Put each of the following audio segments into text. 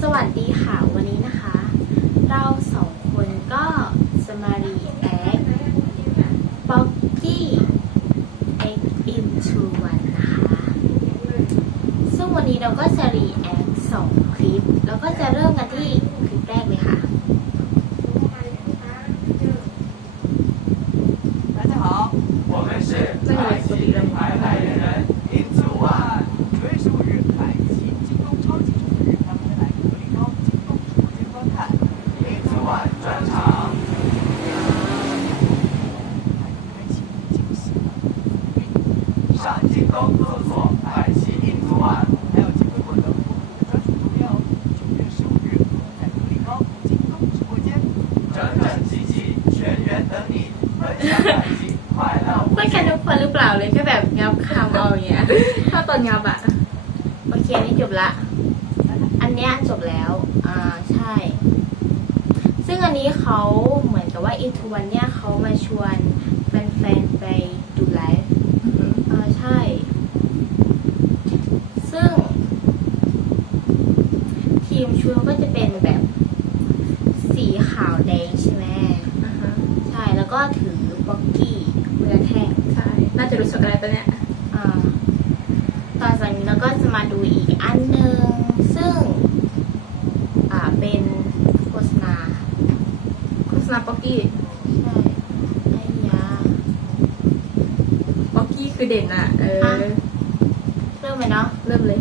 สวัสดีค่ะ วันนี้นะคะ เราสองคนก็จะมารีแอคบ็อกกี้เอ็กอินทูวันนะคะ ซึ่งวันนี้เราก็จะรีแอคสองคลิป แล้วก็จะเริ่มกันที่คลิปแรกเลยค่ะ 上京东搜索百奇 Into One。还有机会获得我们的专属周边哦。九月十五日，我们在格力高京东直播间。整整齐齐，全员等你，分享百奇，快乐无 พูดกัน 限。 ทุกคนหรือเปล่าเลยแค่แบบงับคำเอาอย่างเงี้ย ถ้าตอนงับอะ โอเคอันนี้จบละ อันเนี้ยจบแล้ว อ่า ใช่ ซึ่งอันนี้เขาเหมือนกับว่าอินทวันเนี่ยเขามาชวนแฟนๆไป เป็นแบบสีขาวแดงใช่ไหมอ่าฮะใช่แล้วก็ถือบ็อกกี้เรือแท่งใช่ น่าจะรู้สึกอะไรตัวเนี้ยอ่าตอนจากนี้เราก็จะมาดูอีกอันหนึ่งซึ่ง อ่าเป็นโฆษณาโฆษณาป๊อกกี้ใช่ไอ้ยา ป๊อกกี้คือเด่นอะเออ อะ เริ่มไหมเนาะ เริ่มเลย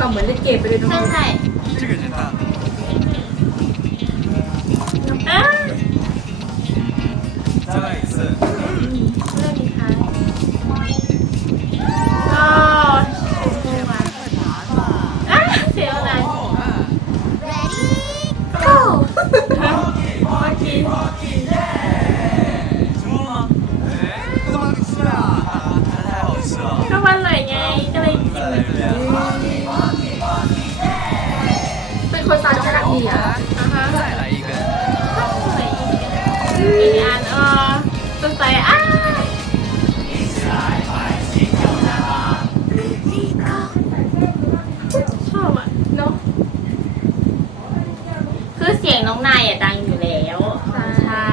มีความเหมือนเล่นเกมไปเลยเน ใช่ อะ ใช่ 这个人呢， อ่ะ 再来一次， เริ่มอีกครั้ เสียงน้องนายอะดังอยู่แล้วใช่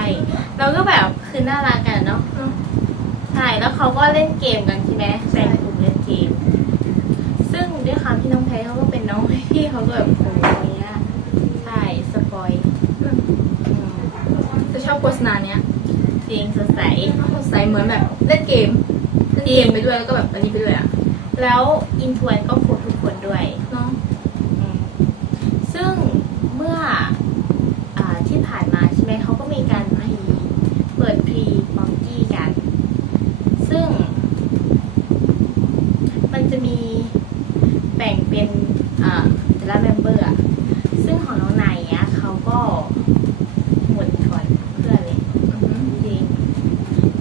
แล้วก็แบบคือน่ารักกันเนาะเนอะใช่แล้วเขาก็เล่นเกมกันใช่ไหมแฟนกลุ่มเล่นเกม ซึ่งด้วยความที่น้องแพ้เขาก็เป็นน้องพี่เขาก็แบบโอ้ยเนี้ยใช่สปอยอืมอืมจะชอบโฆษณาเนี้ยจริงสดใส ใส่เหมือนแบบเล่นเกมเล่นเกมไปด้วยแล้วก็แบบอันนี้ไปด้วยอะแล้วอินทวนก็โพสทุกคนด้วย เนาะ อืมซึ่งเมื่ออาที่ผ่านมาใช่ ไหมเขาก็มีการพรีเปิดพรีบองกี้กัน ซึ่ง มันจะมีแบ่งเป็นอ่าแต่ละเมมเบอร์อะซึ่งของน้องนายเนี้ยเขาก็หมุนถอนเพื่อนเลยอือหือจริง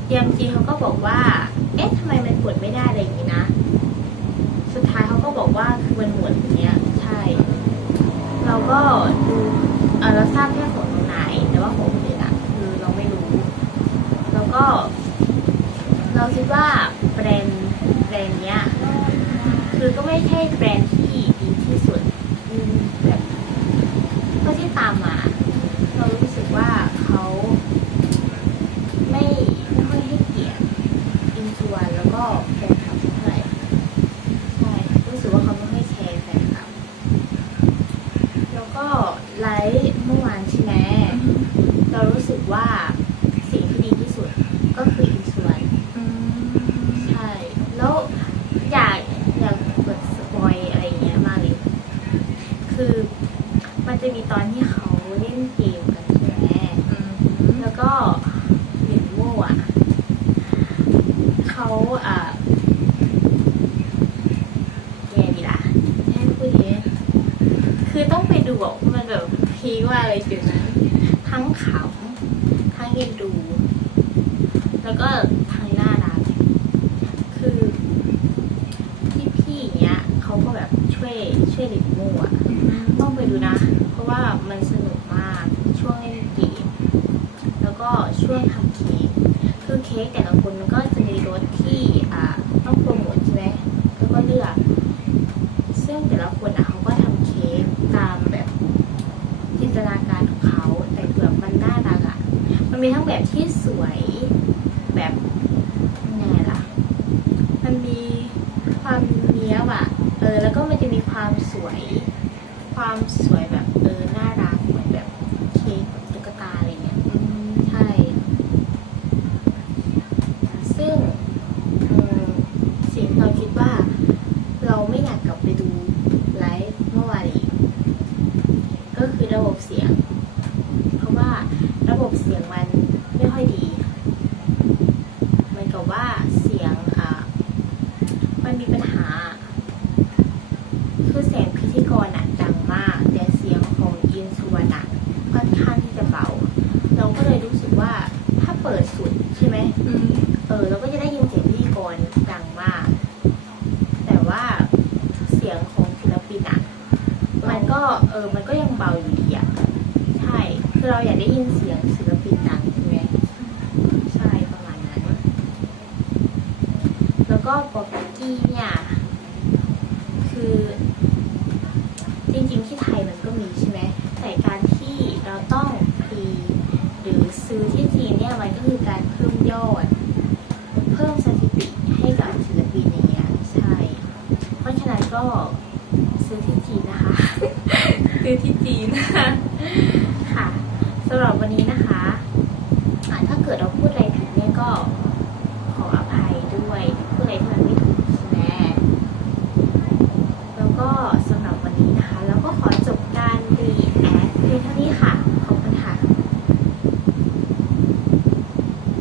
เยมจีเขาก็บอกว่า เอ๊ะทำไมมันหมุนไม่ได้อะไรอย่างนี้นะ สุดท้ายเขาก็บอกว่าคือมันหมุนอย่างเงี้ย ใช่ เราก็ดูเออเราทราบแค่ของตรงไหน แต่ว่าของคนอื่นอะคือเราไม่รู้ แล้วก็ เรา คิดว่าแบรนด์แบรนด์เนี้ยคือก็ไม่ใช่แบรนด์ที่สุดอืมแบบเท่าที่ตามมา เรารู้สึกว่าเขาไม่ไม่ค่อยให้เกียรติอินฟลูเอนซ์แล้วก็แฟนคลับเท่าไหร่ใช่รู้สึกว่าเขาไม่ค่อยแชร์แฟนคลับ แล้วก็ไลฟ์เมื่อวานใช่ไหมเรารู้สึกว่าสิ่งที่ดีที่สุดก็คืออินฟลูเอนซ์ อืม ใช่ แล้วอยากอยากเปิดสปอยอะไรอย่างเงี้ยมากเลย คือมันจะมีตอนที่เขาเล่นเกมกันใช่ไหมอืมแล้วก็หลินโม่อะเขาอ่าแย่ดีละให้พูดดีคือต้องไปดูอะมันแบบพีคว่าอะไรจุดนั้น ทั้งขำทั้งเอ็นดู แล้วก็ทั้งน่ารักคือพี่ๆอย่างเงี้ยเขาก็แบบช่วยช่วยหลินโม่อะ อืม ต้อง ดูนะ เพราะว่ามันสนุกมากช่วงเล่นเกม แล้วก็ช่วงทำเค้ก คือเค้กแต่ละคนมันก็จะมีรสที่อ่าต้องโปรโมทใช่ไหมแล้วก็เลือก ซึ่งแต่ละคนอะเขาก็ทำเค้กตามแบบจินตนาการของเขาแต่คือแบบมันน่ารักอะมันมีทั้งแบบที่สวยแบบยังไงล่ะ มันมีความเนี้ยบอะเออแล้วก็มันจะมีความสวย ความสวยแบบเออ น่ารักเหมือนแบบเค้กแบบตุ๊กตาอะไรเงี้ย ใช่ ซึ่งอืมสิ่งที่เราคิดว่า เราไม่อยากกลับไปดูไลฟ์เมื่อวานอีก ก็ คือระบบเสียง เพราะว่าระบบเสียงมันไม่ค่อยดีเหมือนกับว่าเสียงอ่ามันมีปัญหา คือเสียงพิธีกรน่ะดังมาก แต่เสียงของอินสุวรรณะค่อนข้างที่จะเบา เราก็เลยรู้สึกว่าถ้าเปิดสุดใช่ไหม อืม เออเราก็จะได้ยินเสียงพิธีกรดังมาก แต่ว่าเสียงของศิลปินอะมัน ก็เออมันก็ยังเบาอยู่ดีอะใช่ คือเราอยากได้ยินเสียงศิลปินดังใช่ไหมใช่ประมาณนั้น แล้วก็ปกกี้เนี่ยคือจริงๆที่ไทยมันก็มีใช่ไหมแต่การที่เราต้องพีหรือซื้อที่จีนเนี่ยมันก็คือการเพิ่มยอด เพิ่มสถิติให้กับศิลปินอย่างเงี้ยใช่ เพราะฉะนั้นก็ คือที่จีนค่ะสำหรับวันนี้นะคะ